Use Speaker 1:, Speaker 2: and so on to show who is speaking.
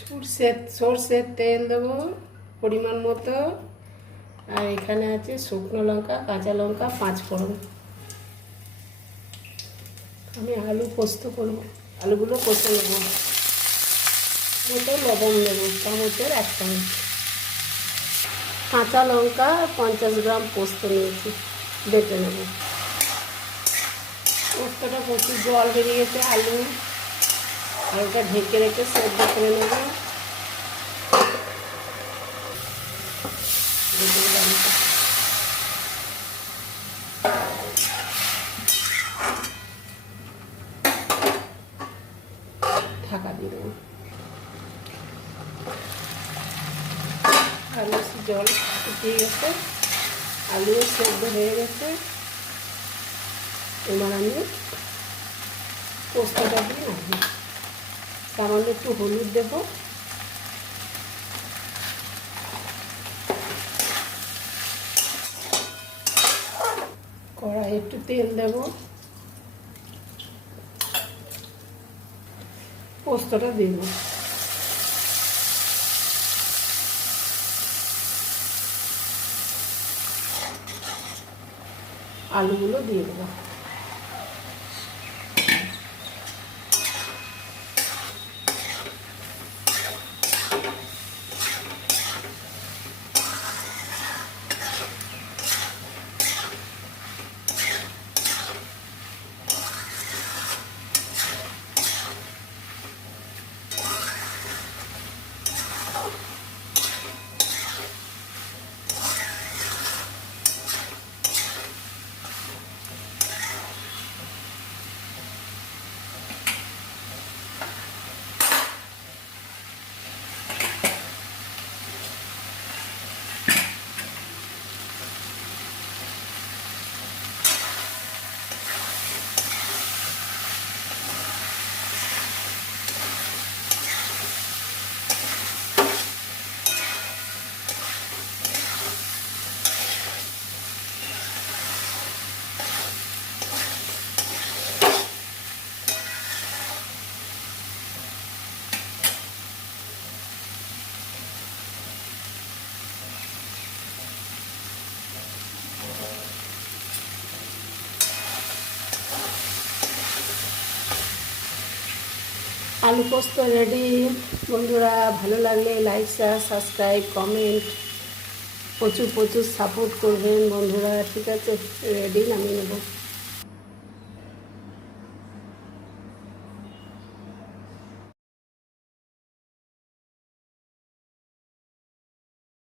Speaker 1: সর্ষের সর্ষের তেল দেবো পরিমাণ মতো। আর এখানে আছে শুকনো লঙ্কা, কাঁচা লঙ্কা, পাঁচ ফোড়ন। আমি আলু পোস্ত করব। আলুগুলো পোস্ত নেব। মতো লবণ দেবো। চামচের এক চামচ। কাঁচা লঙ্কা পঞ্চাশ গ্রাম পোস্ত নিয়েছি। বেটে নেব। পোস্তটা প্রচুর জল বেরিয়ে গেছে আলু। আলুটা ঢেকে রেখে সেদ্ধ করে নেব। ঢাকা দিয়ে দেবো। আলু জল শুকিয়ে গেছে। আলু সেদ্ধ হয়ে গেছে। এবার আমি পোস্তটা দিয়ে সামান্য একটু হলুদ দেবো। কড়াই একটু তেল দেব। পোস্তটা দেব। আলুগুলো দিয়ে দেবো। আলু পোস্ত রেডি বন্ধুরা, ভালো লাগলে লাইক শেয়ার সাবস্ক্রাইব কমেন্ট প্রচুর প্রচুর সাপোর্ট করবেন বন্ধুরা। ঠিক আছে রেডি নামিয়ে নেব।